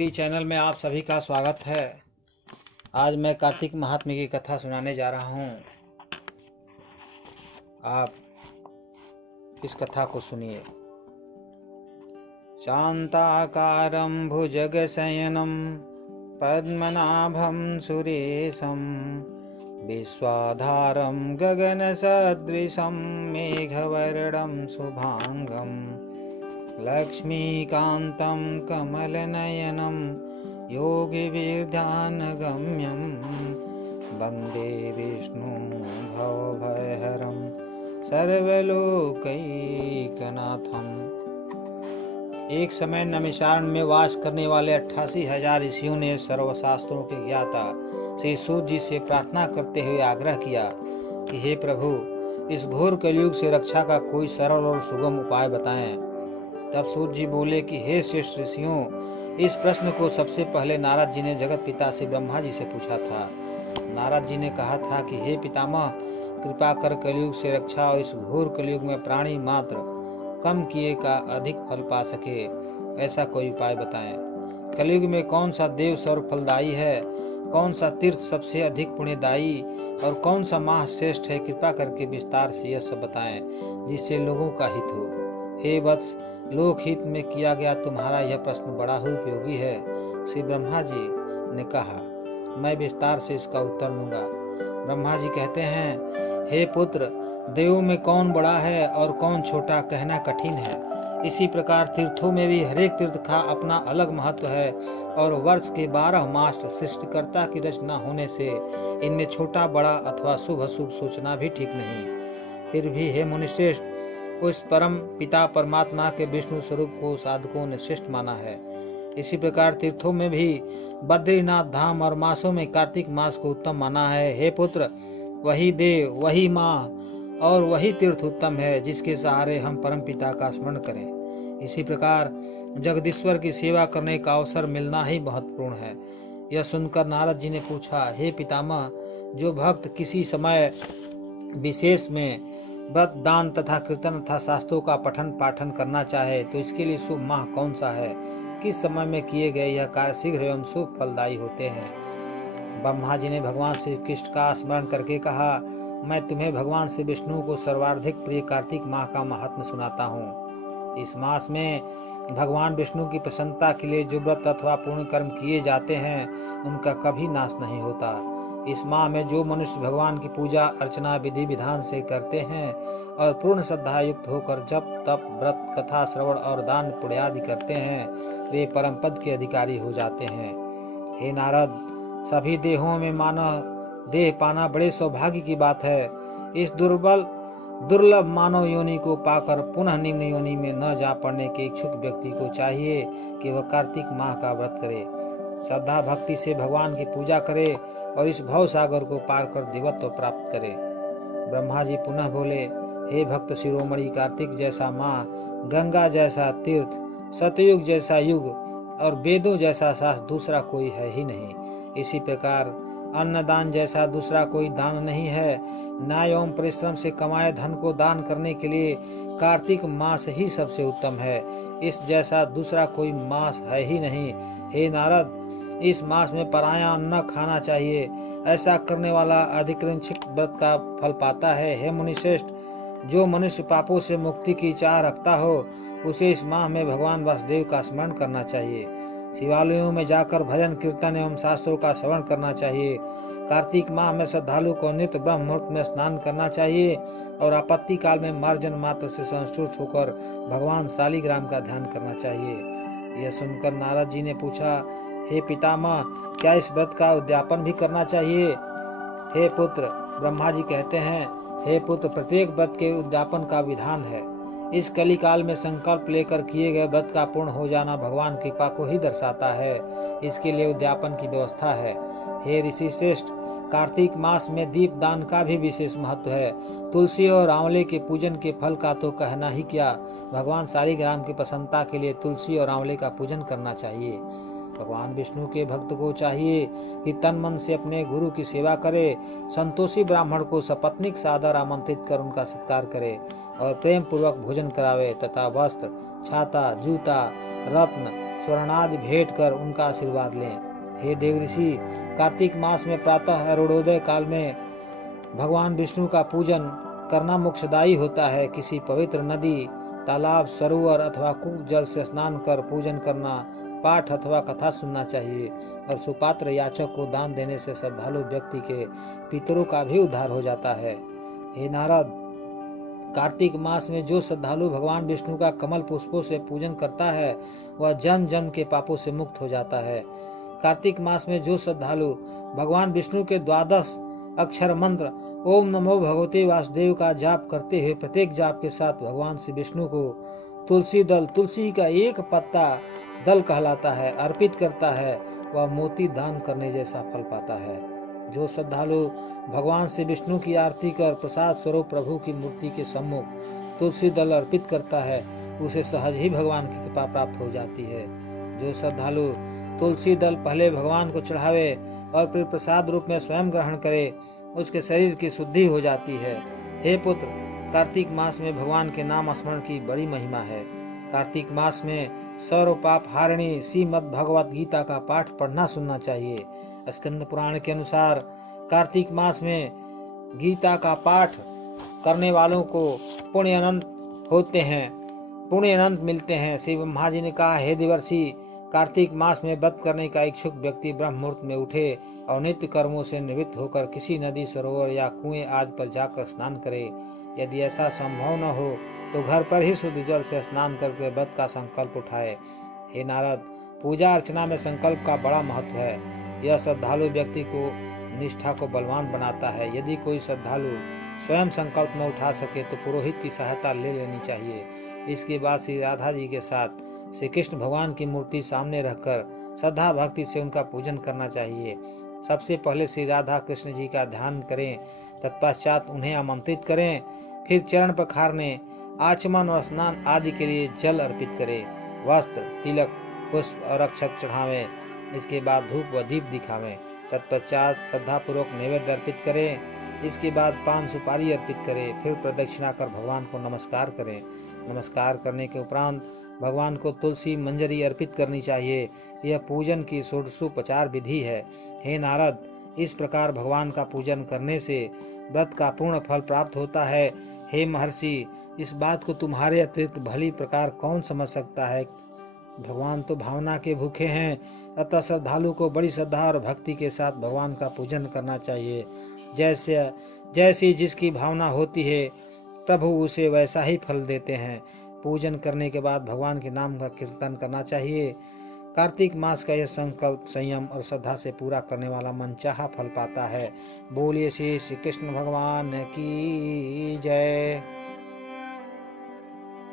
भक्ति चैनल में आप सभी का स्वागत है। आज मैं कार्तिक महात्म्य की कथा सुनाने जा रहा हूँ। आप इस कथा को सुनिए। शांताकारं भुजगशयनं पद्मनाभं सुरेशं विश्वाधारं गगनसदृशं मेघवर्णं शुभांगं लक्ष्मीकान्तं कमलनयनं योगिभिर्ध्यानगम्यं वन्दे विष्णुं भवभयहरं सर्वलोकैकनाथम्। एक समय नैमिषारण्य में वास करने वाले 88,000 ऋषियों ने सर्वशास्त्रों के ज्ञाता श्री सूत जी से प्रार्थना करते हुए आग्रह किया कि हे प्रभु, इस घोर कलयुग से रक्षा का कोई सरल और सुगम उपाय बताएं। तब सूत जी बोले कि हे श्रेष्ठ ऋषियों, इस प्रश्न को सबसे पहले नारद जी ने जगत पिता से ब्रह्मा जी से पूछा था। नारद जी ने कहा था कि हे पितामह, कृपा कर कलयुग से रक्षा और इस घोर कलयुग में प्राणी मात्र कम किए का अधिक फल पा सके, ऐसा कोई उपाय बताएं। कलयुग में कौन सा देव सर्व फलदायी है, कौन सा तीर्थ सबसे अधिक पुण्यदायी और कौन सा माह श्रेष्ठ है, कृपा करके विस्तार से यह सब बताएं जिससे लोगों का हित हो। हे वत्स, लोकहित में किया गया तुम्हारा यह प्रश्न बड़ा ही उपयोगी है। श्री ब्रह्मा जी ने कहा, मैं विस्तार से इसका उत्तर दूंगा। ब्रह्मा जी कहते हैं, हे पुत्र, देवों में कौन बड़ा है और कौन छोटा कहना कठिन है। इसी प्रकार तीर्थों में भी हरेक तीर्थ का अपना अलग महत्व है और वर्ष के 12 मास सृष्टिकर्ता की रचना होने से इनमें छोटा बड़ा अथवा शुभ अशुभ सोचना भी ठीक नहीं। फिर भी हे मुनिश्रेष्ठ, उस परम पिता परमात्मा के विष्णु स्वरूप को साधकों ने श्रेष्ठ माना है। इसी प्रकार तीर्थों में भी बद्रीनाथ धाम और मासों में कार्तिक मास को उत्तम माना है। हे पुत्र, वही देव, वही माँ और वही तीर्थ उत्तम है जिसके सहारे हम परम पिता का स्मरण करें। इसी प्रकार जगदीश्वर की सेवा करने का अवसर मिलना ही महत्वपूर्ण है। यह सुनकर नारद जी ने पूछा, हे पितामह, जो भक्त किसी समय विशेष में व्रत दान तथा कीर्तन तथा शास्त्रों का पठन पाठन करना चाहे तो इसके लिए शुभ माह कौन सा है, किस समय में किए गए यह कार्य शीघ्र एवं शुभ फलदायी होते हैं। ब्रह्मा जी ने भगवान श्री कृष्ण का स्मरण करके कहा, मैं तुम्हें भगवान श्री विष्णु को सर्वाधिक प्रिय कार्तिक माह का महात्म्य सुनाता हूँ। इस मास में भगवान विष्णु की प्रसन्नता के लिए जो व्रत अथवा पूर्ण कर्म किए जाते हैं उनका कभी नाश नहीं होता। इस माह में जो मनुष्य भगवान की पूजा अर्चना विधि विधान से करते हैं और पूर्ण श्रद्धा युक्त होकर जप तप व्रत कथा श्रवण और दान पुण्य आदि करते हैं, वे परम पद के अधिकारी हो जाते हैं। हे नारद, सभी देहों में मानव देह पाना बड़े सौभाग्य की बात है। इस दुर्लभ मानव योनि को पाकर पुनः निम्न योनि में न जा पड़ने के इच्छुक व्यक्ति को चाहिए कि वह कार्तिक माह का व्रत करे, श्रद्धा भक्ति से भगवान की पूजा करे और इस भव सागर को पार कर दिव्यत्व प्राप्त करे। ब्रह्मा जी पुनः बोले, हे भक्त शिरोमणि, कार्तिक जैसा माह, गंगा जैसा तीर्थ, सतयुग जैसा युग और वेदों जैसा शास्त्र दूसरा कोई है ही नहीं। इसी प्रकार अन्नदान जैसा दूसरा कोई दान नहीं है। न्याय एवं परिश्रम से कमाए धन को दान करने के लिए कार्तिक मास ही सबसे उत्तम है। इस जैसा दूसरा कोई मास है ही नहीं। हे नारद, इस मास में पराया अन्न खाना चाहिए। ऐसा करने वाला अधिकृंचित व्रत का फल पाता है। हे मुनिश्रेष्ठ, जो मनुष्य पापों से मुक्ति की चाह रखता हो उसे इस माह में भगवान वासुदेव का स्मरण करना चाहिए। शिवालयों में जाकर भजन कीर्तन एवं शास्त्रों का श्रवण करना चाहिए। कार्तिक माह में श्रद्धालु को नित्य ब्रह्म मुहूर्त में स्नान करना चाहिए और आपत्ति काल में मार्जन मात्र से संतुष्ट होकर भगवान शालिग्राम का ध्यान करना चाहिए। यह सुनकर नारद जी ने पूछा, हे पितामह, क्या इस व्रत का उद्यापन भी करना चाहिए। हे पुत्र, ब्रह्मा जी कहते हैं, हे पुत्र, प्रत्येक व्रत के उद्यापन का विधान है। इस कली काल में संकल्प लेकर किए गए व्रत का पूर्ण हो जाना भगवान कृपा को ही दर्शाता है। इसके लिए उद्यापन की व्यवस्था है। हे ऋषि श्रेष्ठ, कार्तिक मास में दीप दान का भी विशेष महत्व है। तुलसी और आंवले के पूजन के फल का तो कहना ही क्या, भगवान शालिग्राम की प्रसन्नता के लिए तुलसी और आंवले का पूजन करना चाहिए। भगवान विष्णु के भक्त को चाहिए कि तन मन से अपने गुरु की सेवा करे, संतोषी ब्राह्मण को सपत्नीक सादर आमंत्रित कर उनका सत्कार करे और प्रेम पूर्वक भोजन करावे तथा वस्त्र, छाता, जूता, रत्न, स्वर्णादि भेंट कर उनका आशीर्वाद लें। हे देवऋषि, कार्तिक मास में प्रातः अरुणोदय काल में भगवान विष्णु का पूजन करना मोक्षदायी होता है। किसी पवित्र नदी, तालाब, सरोवर अथवा कूप जल से स्नान कर पूजन करना, पाठ अथवा कथा सुनना चाहिए और सुपात्र याचक को दान देने से श्रद्धालु व्यक्ति के पितरों का भी उद्धार हो जाता है। हे नारद, कार्तिक मास में जो श्रद्धालु भगवान विष्णु का कमल पुष्पों से पूजन करता है वह जन्म जन्म के पापों से मुक्त हो जाता है। कार्तिक मास में जो श्रद्धालु भगवान विष्णु के 12 अक्षर मंत्र ओम नमो भगवते वासुदेव का जाप करते हुए प्रत्येक जाप के साथ भगवान श्री विष्णु को तुलसी दल, तुलसी का एक पत्ता दल कहलाता है, अर्पित करता है, वह मोती दान करने जैसा फल पाता है। जो श्रद्धालु भगवान श्री विष्णु की आरती कर प्रसाद स्वरूप प्रभु की मूर्ति के सम्मुख तुलसी दल अर्पित करता है उसे सहज ही भगवान की कृपा प्राप्त हो जाती है। जो श्रद्धालु तुलसी दल पहले भगवान को चढ़ावे और फिर प्रसाद रूप में स्वयं ग्रहण करे उसके शरीर की शुद्धि हो जाती है। हे पुत्र, कार्तिक मास में भगवान के नाम स्मरण की बड़ी महिमा है। कार्तिक मास में सर्व पाप हारिणी श्रीमद् भगवत गीता का पाठ पढ़ना सुनना चाहिए। स्कंद पुराण के अनुसार कार्तिक मास में गीता का पाठ करने वालों को पुण्य अनंत मिलते हैं। श्री ब्रह्मा जी ने कहा, हे देवर्षि, कार्तिक मास में व्रत करने का इच्छुक व्यक्ति ब्रह्म मुहूर्त में उठे और नित्य कर्मों से निवृत्त होकर किसी नदी, सरोवर या कुएं आदि पर जाकर स्नान करे। यदि ऐसा संभव न हो तो घर पर ही शुद्ध जल से स्नान करके व्रत का संकल्प उठाए। हे नारद, पूजा अर्चना में संकल्प का बड़ा महत्व है। यह श्रद्धालु व्यक्ति को निष्ठा को बलवान बनाता है। यदि कोई श्रद्धालु स्वयं संकल्प न उठा सके तो पुरोहित की सहायता ले लेनी चाहिए। इसके बाद श्री राधा जी के साथ श्री कृष्ण भगवान की मूर्ति सामने रखकर श्रद्धा भक्ति से उनका पूजन करना चाहिए। सबसे पहले श्री राधा कृष्ण जी का ध्यान करें, तत्पश्चात उन्हें आमंत्रित करें, फिर चरण पखारने, आचमन और स्नान आदि के लिए जल अर्पित करें। वस्त्र, तिलक, पुष्प और अक्षत चढ़ावें। इसके बाद धूप व दीप दिखावें। तत्पश्चात श्रद्धापूर्वक नैवेद्य अर्पित करें। इसके बाद पान सुपारी अर्पित करें। फिर प्रदक्षिणा कर भगवान को नमस्कार करें। नमस्कार करने के उपरांत भगवान को तुलसी मंजरी अर्पित करनी चाहिए। यह पूजन की षोडशोपचार विधि है। हे नारद, इस प्रकार भगवान का पूजन करने से व्रत का पूर्ण फल प्राप्त होता है। हे महर्षि, इस बात को तुम्हारे अतिरिक्त भली प्रकार कौन समझ सकता है? भगवान तो भावना के भूखे हैं, अतः श्रद्धालु को बड़ी श्रद्धा और भक्ति के साथ भगवान का पूजन करना चाहिए। जैसी जिसकी भावना होती है प्रभु उसे वैसा ही फल देते हैं। पूजन करने के बाद भगवान के नाम का कीर्तन करना चाहिए। कार्तिक मास का यह संकल्प संयम और श्रद्धा से पूरा करने वाला मनचाहा फल पाता है। बोलिए श्री कृष्ण भगवान की जय।